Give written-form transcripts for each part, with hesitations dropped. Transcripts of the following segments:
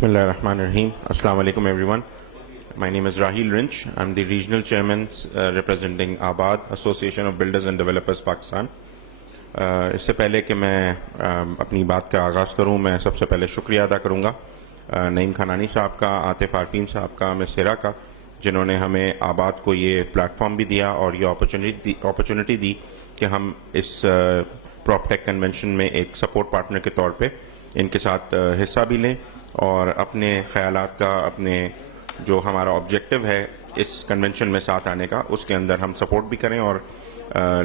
Bismillah ar-Rahman ar-Rahim. Assalamu alaikum everyone. My name is Rahil Rinch. I'm the regional chairman representing Abad Association of Builders and Developers Pakistan. اس سے پہلے کہ میں اپنی بات کا آغاز کروں، میں سب سے پہلے شکریہ ادا کروں گا نعیم کھانانی صاحب کا، عاطف عارفین صاحب کا، مس ہیرا کا، جنہوں نے ہمیں آباد کو یہ پلیٹ فارم بھی دیا اور یہ اپرچونٹی دی کہ ہم اس پراپ ٹیک کنونشن میں ایک سپورٹ پارٹنر کے طور پہ ان کے ساتھ حصہ بھی لیں اور اپنے خیالات کا، اپنے جو ہمارا آبجیکٹو ہے اس کنونشن میں ساتھ آنے کا، اس کے اندر ہم سپورٹ بھی کریں اور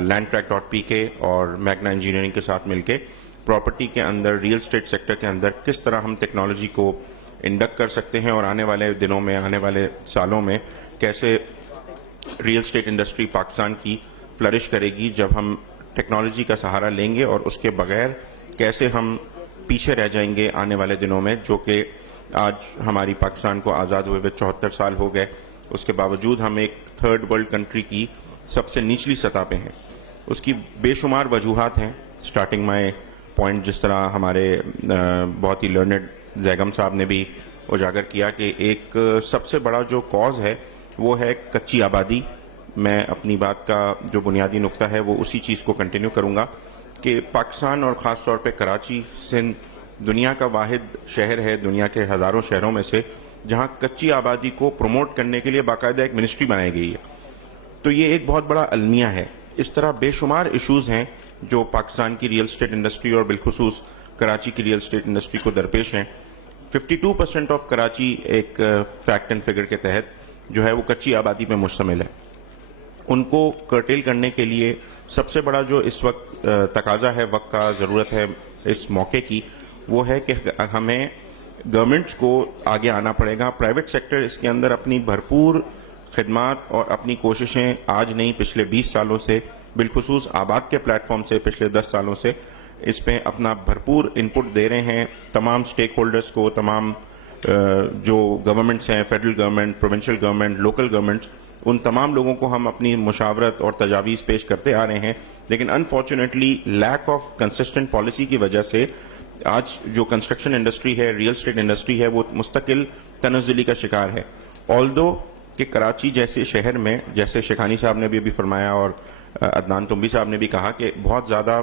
LandTrack.pk اور میگنا انجینئرنگ کے ساتھ مل کے پراپرٹی کے اندر، ریئل اسٹیٹ سیکٹر کے اندر کس طرح ہم ٹیکنالوجی کو انڈکٹ کر سکتے ہیں اور آنے والے دنوں میں، آنے والے سالوں میں کیسے ریئل اسٹیٹ انڈسٹری پاکستان کی فلرش کرے گی جب ہم ٹیکنالوجی کا سہارا لیں گے، اور اس کے بغیر کیسے ہم پیچھے رہ جائیں گے آنے والے دنوں میں، جو کہ آج ہماری پاکستان کو آزاد ہوئے 74 سال ہو گئے، اس کے باوجود ہم ایک تھرڈ ورلڈ کنٹری کی سب سے نچلی سطح پہ ہیں۔ اس کی بے شمار وجوہات ہیں۔ سٹارٹنگ مائی پوائنٹ، جس طرح ہمارے بہت ہی لرنڈ زیگم صاحب نے بھی اجاگر کیا کہ ایک سب سے بڑا جو کاز ہے وہ ہے کچی آبادی۔ میں اپنی بات کا جو بنیادی نقطہ ہے وہ اسی چیز کو کنٹینیو کروں گا کہ پاکستان اور خاص طور پہ کراچی، سندھ دنیا کا واحد شہر ہے، دنیا کے ہزاروں شہروں میں سے، جہاں کچی آبادی کو پروموٹ کرنے کے لیے باقاعدہ ایک منسٹری بنائی گئی ہے۔ تو یہ ایک بہت بڑا المیہ ہے۔ اس طرح بے شمار ایشوز ہیں جو پاکستان کی ریئل اسٹیٹ انڈسٹری اور بالخصوص کراچی کی ریئل اسٹیٹ انڈسٹری کو درپیش ہیں۔ 52% آف کراچی ایک فیکٹ اینڈ فگر کے تحت جو ہے وہ کچی آبادی پہ مشتمل ہے۔ ان کو کرٹیل کرنے کے لیے سب سے بڑا جو اس وقت تقاضا ہے، وقت کا ضرورت ہے اس موقع کی، وہ ہے کہ ہمیں گورنمنٹس کو آگے آنا پڑے گا۔ پرائیویٹ سیکٹر اس کے اندر اپنی بھرپور خدمات اور اپنی کوششیں آج نہیں، پچھلے 20 سالوں سے، بالخصوص آباد کے پلیٹ فارم سے پچھلے 10 سالوں سے اس پہ اپنا بھرپور انپٹ دے رہے ہیں۔ تمام سٹیک ہولڈرز کو، تمام جو گورنمنٹس ہیں، federal government, provincial government, local governments, ان تمام لوگوں کو ہم اپنی مشاورت اور تجاویز پیش کرتے آ رہے ہیں، لیکن unfortunately lack of consistent policy کی وجہ سے آج جو کنسٹرکشن انڈسٹری ہے، ریئل اسٹیٹ انڈسٹری ہے، وہ مستقل تنزلی کا شکار ہے۔ آلدو کہ کراچی جیسے شہر میں، جیسے شیخانی صاحب نے بھی ابھی فرمایا اور عدنان تنبی صاحب نے بھی کہا کہ بہت زیادہ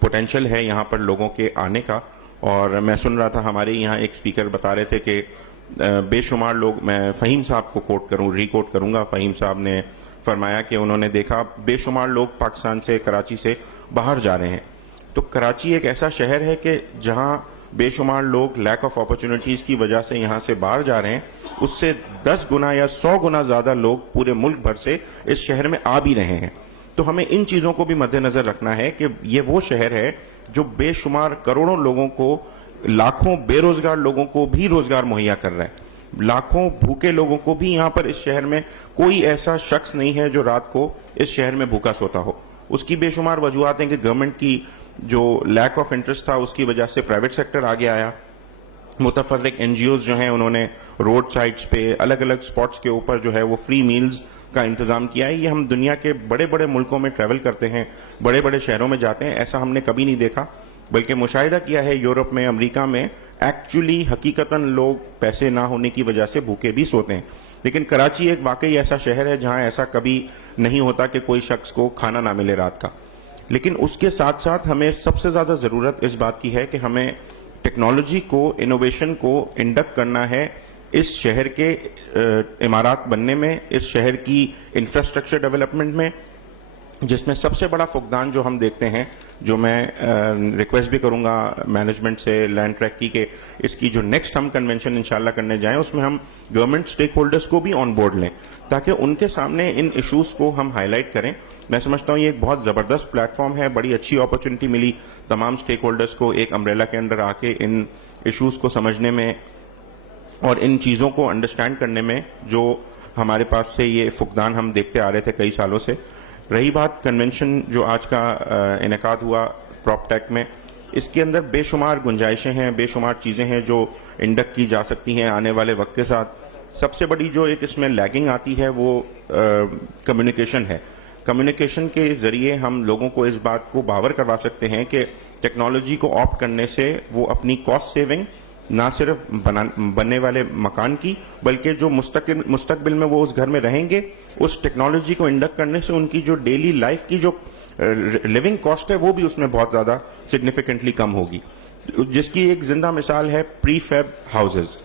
پوٹینشل ہے یہاں پر لوگوں کے آنے کا، اور میں سن رہا تھا ہمارے یہاں ایک سپیکر بتا رہے تھے کہ بے شمار لوگ، میں فہیم صاحب کو ریکوٹ کروں گا، فہیم صاحب نے فرمایا کہ انہوں نے دیکھا بے شمار لوگ پاکستان سے، کراچی سے باہر جا رہے ہیں۔ تو کراچی ایک ایسا شہر ہے کہ جہاں بے شمار لوگ لیک آف اپرچونٹیز کی وجہ سے یہاں سے باہر جا رہے ہیں، اس سے 10 گنا یا 100 گنا زیادہ لوگ پورے ملک بھر سے اس شہر میں آ بھی رہے ہیں۔ تو ہمیں ان چیزوں کو بھی مد نظر رکھنا ہے کہ یہ وہ شہر ہے جو بے شمار کروڑوں لوگوں کو، لاکھوں بے روزگار لوگوں کو بھی روزگار مہیا کر رہا ہے، لاکھوں بھوکے لوگوں کو بھی یہاں پر اس شہر میں کوئی ایسا شخص نہیں ہے جو رات کو اس شہر میں بھوکا سوتا ہو۔ اس کی بے شمار وجوہات ہیں کہ گورنمنٹ کی جو لیک آف انٹرسٹ تھا اس کی وجہ سے پرائیویٹ سیکٹر آگے آیا، متفرق NGOs جو ہیں انہوں نے روڈ سائٹس پہ، الگ الگ سپاٹس کے اوپر جو ہے وہ فری میلز کا انتظام کیا ہے۔ یہ ہم دنیا کے بڑے بڑے ملکوں میں ٹریول کرتے ہیں، بڑے بڑے شہروں میں جاتے ہیں، ایسا ہم نے کبھی نہیں دیکھا، بلکہ مشاہدہ کیا ہے یورپ میں، امریکہ میں، ایکچولی حقیقتاً لوگ پیسے نہ ہونے کی وجہ سے بھوکے بھی سوتے ہیں۔ لیکن کراچی ایک واقعی ایسا شہر ہے جہاں ایسا کبھی نہیں ہوتا کہ کوئی شخص کو کھانا نہ ملے رات کا۔ لیکن اس کے ساتھ ساتھ ہمیں سب سے زیادہ ضرورت اس بات کی ہے کہ ہمیں ٹیکنالوجی کو، انوویشن کو انڈکٹ کرنا ہے اس شہر کے عمارات بننے میں، اس شہر کی انفراسٹرکچر ڈیولپمنٹ میں، جس میں سب سے بڑا فقدان جو ہم دیکھتے ہیں، جو میں ریکویسٹ بھی کروں گا مینجمنٹ سے، لینڈ ٹریک کی، کہ اس کی جو نیکسٹ ہم کنونشن انشاءاللہ کرنے جائیں اس میں ہم گورنمنٹ سٹیک ہولڈرز کو بھی آن بورڈ لیں تاکہ ان کے سامنے ان ایشوز کو ہم ہائی لائٹ کریں۔ میں سمجھتا ہوں یہ ایک بہت زبردست پلیٹ فارم ہے، بڑی اچھی اپرچونٹی ملی تمام سٹیک ہولڈرز کو ایک امبریلا کے اندر آ کے ان ایشوز کو سمجھنے میں اور ان چیزوں کو انڈرسٹینڈ کرنے میں جو ہمارے پاس سے یہ فقدان ہم دیکھتے آ رہے تھے کئی سالوں سے۔ رہی بات کنونشن جو آج کا انعقاد ہوا پراپ ٹیک میں، اس کے اندر بے شمار گنجائشیں ہیں، بے شمار چیزیں ہیں جو انڈکٹ کی جا سکتی ہیں آنے والے وقت کے ساتھ۔ سب سے بڑی جو ایک اس میں لیگنگ آتی ہے وہ کمیونیکیشن ہے۔ کمیونیکیشن کے ذریعے ہم لوگوں کو اس بات کو باور کروا سکتے ہیں کہ ٹیکنالوجی کو آپٹ کرنے سے وہ اپنی کاسٹ سیونگ نہ صرف بننے والے مکان کی بلکہ جو مستقبل میں وہ اس گھر میں رہیں گے, اس ٹیکنالوجی کو انڈکٹ کرنے سے ان کی جو ڈیلی لائف کی جو لیونگ کاسٹ ہے وہ بھی اس میں بہت زیادہ سگنیفیکنٹلی کم ہوگی, جس کی ایک زندہ مثال ہے پری فیب ہاؤسز.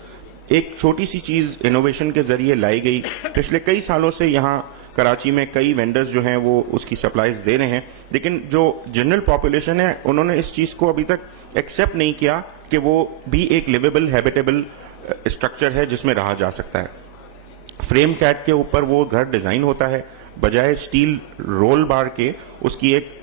ایک چھوٹی سی چیز انوویشن کے ذریعے لائی گئی. پچھلے کئی سالوں سے یہاں کراچی میں کئی وینڈرز جو ہیں وہ اس کی سپلائیز دے رہے ہیں, لیکن جو جنرل پاپولیشن ہے انہوں نے اس چیز کو ابھی تک ایکسیپٹ نہیں کیا کہ وہ بھی ایک لیویبل ہیبیٹیبل اسٹرکچر ہے جس میں رہا جا سکتا ہے. فریم کیٹ کے اوپر وہ گھر ڈیزائن ہوتا ہے, بجائے اسٹیل رول بار کے اس کی ایک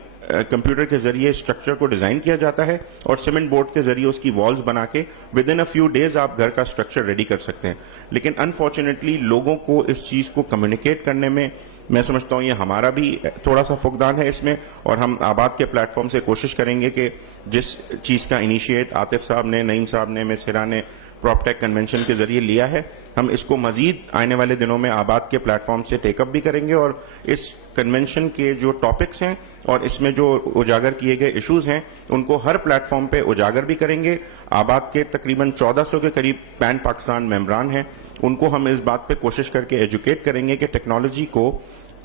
کمپیوٹر کے ذریعے اسٹرکچر کو ڈیزائن کیا جاتا ہے اور سیمنٹ بورڈ کے ذریعے اس کی والز بنا کے within a few days آپ گھر کا اسٹرکچر ریڈی کر سکتے ہیں. لیکن انفارچونیٹلی لوگوں کو اس چیز کو کمیونیکیٹ کرنے میں میں سمجھتا ہوں یہ ہمارا بھی تھوڑا سا فقدان ہے اس میں, اور ہم آباد کے پلیٹ فارم سے کوشش کریں گے کہ جس چیز کا انیشیٹ عاطف صاحب نے, نعیم صاحب نے, مس ہرا نے پراپ ٹیک کنونشن کے ذریعے لیا ہے, ہم اس کو مزید آنے والے دنوں میں آباد کے پلیٹ فارم سے ٹیک اپ بھی کریں گے اور اس کنونشن کے جو ٹاپکس ہیں اور اس میں جو اجاگر کیے گئے ایشوز ہیں ان کو ہر پلیٹ فارم پہ اجاگر بھی کریں گے. آباد کے تقریباً 1400 کے قریب پین پاکستان ممبران ہیں, ان کو ہم اس بات پہ کوشش کر کے ایجوکیٹ کریں گے کہ ٹیکنالوجی کو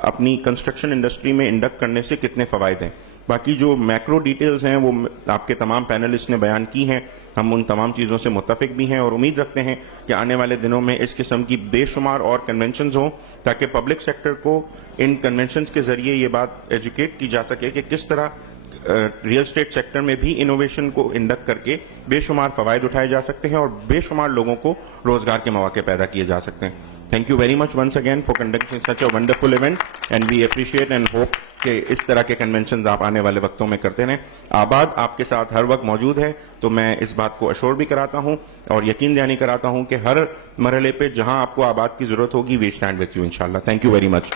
اپنی کنسٹرکشن انڈسٹری میں انڈکٹ کرنے سے کتنے فوائد ہیں. باقی جو میکرو ڈیٹیلز ہیں وہ آپ کے تمام پینلسٹ نے بیان کی ہیں, ہم ان تمام چیزوں سے متفق بھی ہیں اور امید رکھتے ہیں کہ آنے والے دنوں میں اس قسم کی بے شمار اور کنونشنز ہوں تاکہ پبلک سیکٹر کو ان کنونشنز کے ذریعے یہ بات ایجوکیٹ کی جا سکے کہ کس طرح ریئل اسٹیٹ سیکٹر میں بھی انوویشن کو انڈکٹ کر کے بے شمار فوائد اٹھائے جا سکتے ہیں اور بے شمار لوگوں کو روزگار کے مواقع پیدا کیے جا سکتے ہیں. Thank you very much once again for conducting such a wonderful event and we appreciate and hope کہ اس طرح کے کنونشنز آپ آنے والے وقتوں میں کرتے رہیں. آباد آپ کے ساتھ ہر وقت موجود ہے, تو میں اس بات کو اشور بھی کراتا ہوں اور یقین دہانی کراتا ہوں کہ ہر مرحلے پہ جہاں آپ کو آباد کی ضرورت ہوگی we stand with you انشاءاللہ. Thank you very much.